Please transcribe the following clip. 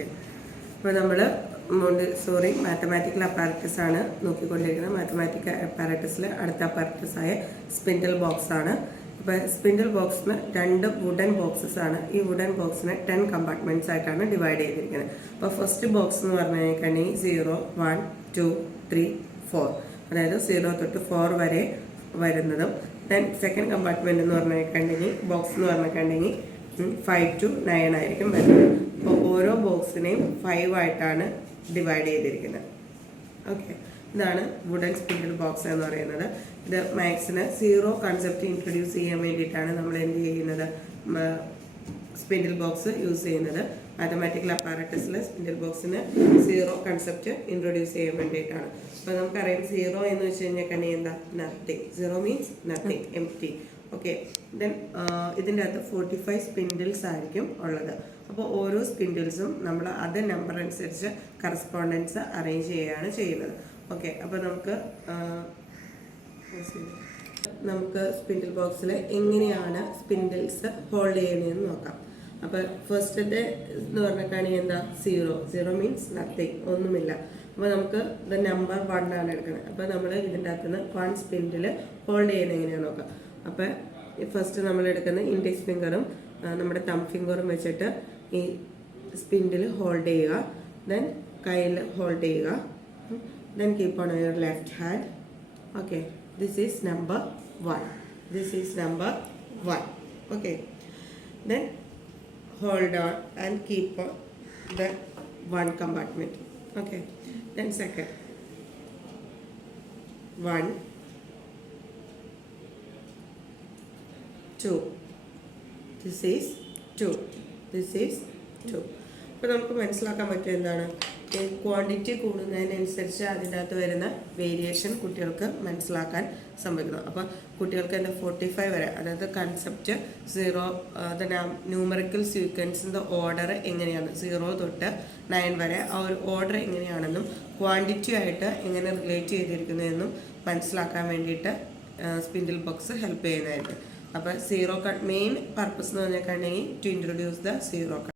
Okay, അപ്പോൾ നമ്മൾ Montessori mathematical apparatus ആണ് നോക്കിക്കൊണ്ടിരിക്കുന്നത്. മാത്തമാറ്റിക്കൽ അപ്പാരറ്റസിൽ അടുത്ത അപ്പാരറ്റസായ സ്പിൻഡിൽ ബോക്സ് ആണ്. ഇപ്പോൾ സ്പിൻഡിൽ ബോക്സിന് 2 വുഡൻ ബോക്സസ് ആണ്. ഈ വുഡൻ ബോക്സിനെ 10 കമ്പാർട്ട്മെന്റ്സ് ആയിട്ടാണ് ഡിവൈഡ് ചെയ്തിരിക്കുന്നത്. അപ്പോൾ ഫസ്റ്റ് ബോക്സ് എന്ന് പറഞ്ഞു കഴിഞ്ഞിട്ടുണ്ടെങ്കിൽ 0, 1, 2, 3, 4, അതായത് 0 തൊട്ട് 4 വരെ വരുന്നതും, ദെൻ സെക്കൻഡ് കമ്പാർട്ട്മെന്റ് എന്ന് പറഞ്ഞു കഴിഞ്ഞിട്ടുണ്ടെങ്കിൽ ബോക്സ് എന്ന് പറഞ്ഞിട്ടുണ്ടെങ്കിൽ 5 to 9 ആയിരിക്കും വരുന്നത്. അപ്പോൾ ഓരോ ബോക്സിനെയും 5 ആയിട്ടാണ് ഡിവൈഡ് ചെയ്തിരിക്കുന്നത്. ഓക്കെ, ഇതാണ് വുഡൻ സ്പിൻഡിൽ ബോക്സ് എന്ന് പറയുന്നത്. ഇത് മാത്സിന് 0 കൺസെപ്റ്റ് ഇൻട്രൊഡ്യൂസ് ചെയ്യാൻ വേണ്ടിയിട്ടാണ് നമ്മൾ എന്ത് ചെയ്യുന്നത്, സ്പിൻഡിൽ ബോക്സ് യൂസ് ചെയ്യുന്നത്. മാത്തമാറ്റിക്കൽ അപ്പാരറ്റസിൽ സ്പിൻഡിൽ ബോക്സിന് 0 കൺസെപ്റ്റ് ഇൻട്രൊഡ്യൂസ് ചെയ്യാൻ വേണ്ടിയിട്ടാണ്. അപ്പോൾ നമുക്കറിയാം 0 എന്ന് വെച്ച് കഴിഞ്ഞാൽ എന്താ, nothing. 0 means nothing, empty. Okay, then ഇതിൻ്റെ അകത്ത് 45 സ്പിൻഡിൽസ് ആയിരിക്കും ഉള്ളത്. അപ്പോൾ ഓരോ സ്പിൻഡിൽസും നമ്മൾ അത് നമ്പർ അനുസരിച്ച് കറസ്പോണ്ടൻസ് അറേഞ്ച് ചെയ്യുകയാണ് ചെയ്യുന്നത്. ഓക്കെ, അപ്പോൾ നമുക്ക് സ്പിൻഡിൽ ബോക്സിൽ എങ്ങനെയാണ് സ്പിൻഡിൽസ് ഹോൾഡ് ചെയ്യുന്നതെന്ന് നോക്കാം. അപ്പോൾ ഫസ്റ്റത്തെ എന്ന് പറഞ്ഞിട്ടാണെങ്കിൽ എന്താ, 0 മീൻസ് നത്തിങ്, ഒന്നുമില്ല. അപ്പോൾ നമുക്ക് ഇത് നമ്പർ 1 ആണ് എടുക്കുന്നത്. അപ്പോൾ നമ്മൾ ഇതിൻ്റെ അകത്ത് നിന്ന് 1 സ്പിൻഡിൽ ഹോൾഡ് ചെയ്യുന്നത് എങ്ങനെയാണെന്ന് നോക്കാം. അപ്പോൾ ഫസ്റ്റ് നമ്മൾ എടുക്കുന്ന ഇൻഡെക്സ് ഫിംഗറും നമ്മുടെ തം ഫിംഗറും വെച്ചിട്ട് ഈ സ്പിൻഡിൽ ഹോൾഡ് ചെയ്യുക. ദെൻ കയ്യിൽ ഹോൾഡ് ചെയ്യുക. Then keep on your left hand. Okay, this is number 1. This is number 1. Okay, then hold on and keep on the 1 compartment. Okay, then second 1, 2, this is 2, this is 2. അപ്പോൾ നമുക്ക് മനസ്സിലാക്കാൻ പറ്റും എന്താണ്, quantity കൂടുന്നതിനനുസരിച്ച് അതിൻ്റെ അകത്ത് വരുന്ന വേരിയേഷൻ കുട്ടികൾക്ക് മനസ്സിലാക്കാൻ സംഭവിക്കുന്നു. അപ്പോൾ കുട്ടികൾക്ക് എന്താ 45 വരെ, അതായത് കൺസെപ്റ്റ് 0, ന്യൂമറിക്കൽ സീക്വൻസിൻ്റെ ഓർഡർ എങ്ങനെയാണ് 0 തൊട്ട് 9 വരെ, ആ ഒരു ഓർഡർ എങ്ങനെയാണെന്നും ക്വാണ്ടിറ്റി ആയിട്ട് എങ്ങനെ റിലേറ്റ് ചെയ്തിരിക്കുന്നതെന്നും മനസ്സിലാക്കാൻ വേണ്ടിയിട്ട് സ്പിൻഡിൽ ബോക്സ് ഹെൽപ്പ് ചെയ്യുന്നതായിരിക്കും. അപ്പോൾ 0 മെയിൻ പർപ്പസ് എന്ന് പറഞ്ഞിട്ടുണ്ടെങ്കിൽ ടു ഇൻട്രൊഡ്യൂസ് ദ 0